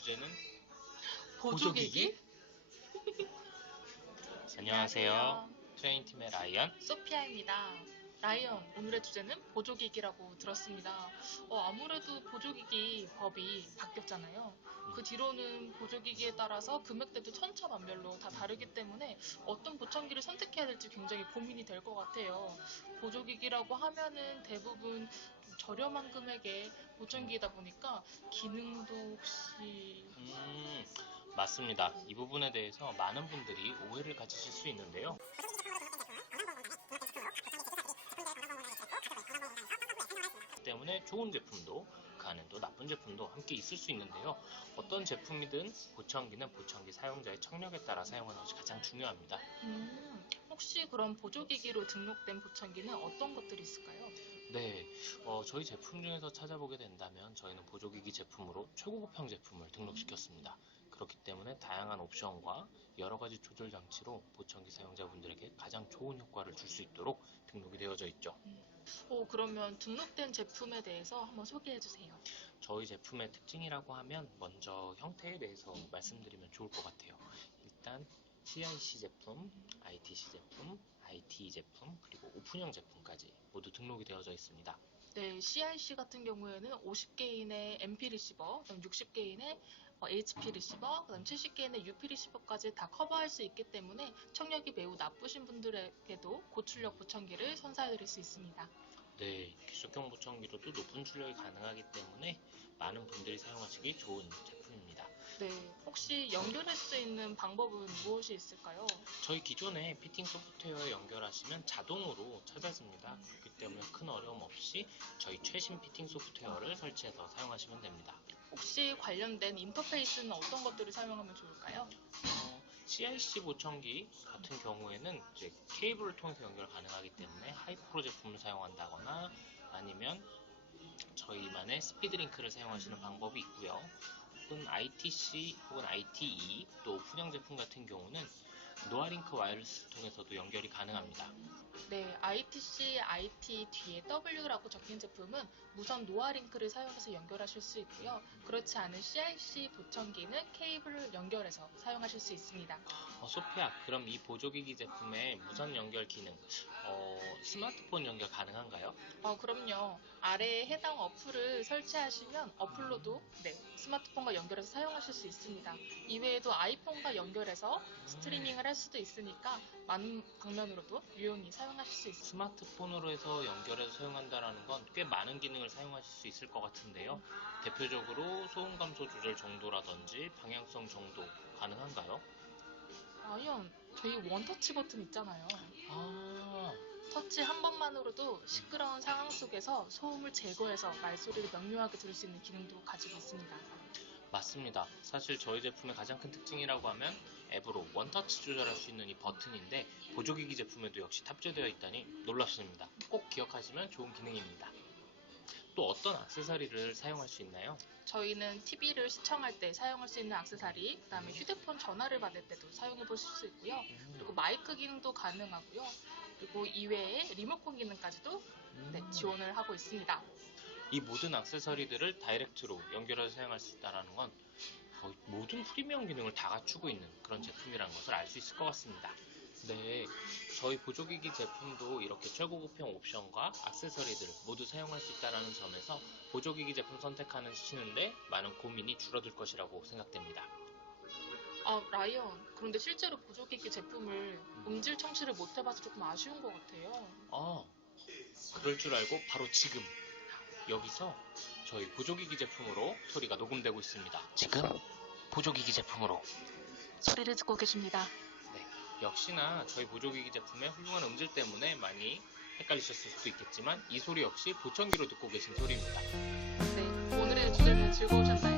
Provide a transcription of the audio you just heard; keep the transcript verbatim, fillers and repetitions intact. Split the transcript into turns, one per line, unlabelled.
주제는
보조기기?
안녕하세요. 트레이닝팀의 라이언.
소피아입니다. 라이언, 오늘의 주제는 보조기기라고 들었습니다. 어, 아무래도 보조기기 법이 바뀌었잖아요. 그 뒤로는 보조기기에 따라서 금액대도 천차만별로 다 다르기 때문에 어떤 보청기를 선택해야 될지 굉장히 고민이 될 것 같아요. 보조기기라고 하면은 대부분 좀 저렴한 금액의 보청기이다 보니까 기능도 혹시...
음, 맞습니다. 이 부분에 대해서 많은 분들이 오해를 가지실 수 있는데요. 때문에 좋은 제품도 그 안에 또 나쁜 제품도 함께 있을 수 있는데요. 어떤 제품이든 보청기는 보청기 사용자의 청력에 따라 사용하는 것이 가장 중요합니다.
음, 혹시 그럼 보조기기로 등록된 보청기는 어떤 것들이 있을까요?
네, 어, 저희 제품 중에서 찾아보게 된다면 저희는 보조기기 제품으로 최고급형 제품을 등록시켰습니다. 그렇기 때문에 다양한 옵션과 여러 가지 조절 장치로 보청기 사용자분들에게 가장 좋은 효과를 줄 수 있도록 등록이 되어져 있죠.
음, 어, 그러면 등록된 제품에 대해서 한번 소개해 주세요.
저희 제품의 특징이라고 하면 먼저 형태에 대해서 말씀드리면 좋을 것 같아요. 일단 씨아이씨 제품, 아이티씨 제품, 아이티이 제품, 그리고 오픈형 제품까지 모두 등록이 되어져 있습니다.
네, 씨아이씨 같은 경우에는 오십 개인의 엠피 리시버, 그다음 육십 개인의 에이치피 리시버, 그다음 칠십 개인의 유피 리시버까지 다 커버할 수 있기 때문에 청력이 매우 나쁘신 분들에게도 고출력 보청기를 선사해 드릴 수 있습니다.
네, 기숙형 보청기로도 높은 출력이 가능하기 때문에 많은 분들이 사용하시기 좋은 제품입니다.
네, 혹시 연결할 수 있는 방법은 무엇이 있을까요?
저희 기존의 피팅 소프트웨어에 연결하시면 자동으로 찾아집니다. 그렇기 때문에 큰 어려움 없이 저희 최신 피팅 소프트웨어를 설치해서 사용하시면 됩니다.
혹시 관련된 인터페이스는 어떤 것들을 사용하면 좋을까요?
어, 씨아이씨 보청기 같은 경우에는 이제 케이블을 통해서 연결 가능하기 때문에 하이프로 제품을 사용한다거나 아니면 저희만의 스피드링크를 사용하시는 방법이 있고요. 혹은 아이티씨 혹은 아이티이 또 오픈형 제품 같은 경우는 노아링크 와이어리스 통해서도 연결이 가능합니다.
네, 아이티씨, 아이티 뒤에 W라고 적힌 제품은 무선 노아링크를 사용해서 연결하실 수 있고요. 그렇지 않은 씨아이씨 보청기는 케이블을 연결해서 사용하실 수 있습니다.
어, 소피아, 그럼 이 보조기기 제품의 무선 연결 기능, 어, 스마트폰 연결 가능한가요?
어, 그럼요. 아래에 해당 어플을 설치하시면 어플로도 네, 스마트폰과 연결해서 사용하실 수 있습니다. 이외에도 아이폰과 연결해서 스트리밍을 할 수도 있으니까 많은 방면으로도 유용히 사용하실 수 있습니다.
스마트폰으로 해서 연결해서 사용한다는 건 꽤 많은 기능을 사용하실 수 있을 것 같은데요. 대표적으로 소음 감소 조절 정도라든지 방향성 정도 가능한가요?
라이언, 저희 원터치 버튼 있잖아요.
아,
터치 한 번만으로도 시끄러운 상황 속에서 소음을 제거해서 말소리를 명료하게 들을 수 있는 기능도 가지고 있습니다.
맞습니다. 사실 저희 제품의 가장 큰 특징이라고 하면 앱으로 원터치 조절할 수 있는 이 버튼인데 보조기기 제품에도 역시 탑재되어 있다니 놀랍습니다. 꼭 기억하시면 좋은 기능입니다. 또 어떤 액세서리를 사용할 수 있나요?
저희는 티비를 시청할 때 사용할 수 있는 액세서리, 그 다음에 휴대폰 전화를 받을 때도 사용해 보실 수 있고요. 그리고 마이크 기능도 가능하고요. 그리고 이외에 리모컨 기능까지도 네, 지원을 하고 있습니다.
이 모든 액세서리들을 다이렉트로 연결해서 사용할 수 있다는 건 거의 모든 프리미엄 기능을 다 갖추고 있는 그런 제품이라는 것을 알 수 있을 것 같습니다. 네, 저희 보조기기 제품도 이렇게 최고급형 옵션과 액세서리들 모두 사용할 수 있다는 점에서 보조기기 제품 선택하시는데 많은 고민이 줄어들 것이라고 생각됩니다.
아, 라이언, 그런데 실제로 보조기기 제품을 음질 청취를 못 해봐서 조금 아쉬운 것 같아요.
아, 그럴 줄 알고 바로 지금 여기서 저희 보조기기 제품으로 소리가 녹음되고 있습니다. 지금 보조기기 제품으로
소리를 듣고 계십니다.
네, 역시나 저희 보조기기 제품의 훌륭한 음질 때문에 많이 헷갈리셨을 수도 있겠지만 이 소리 역시 보청기로 듣고 계신 소리입니다.
네, 오늘의 주제는 즐거우셨나요?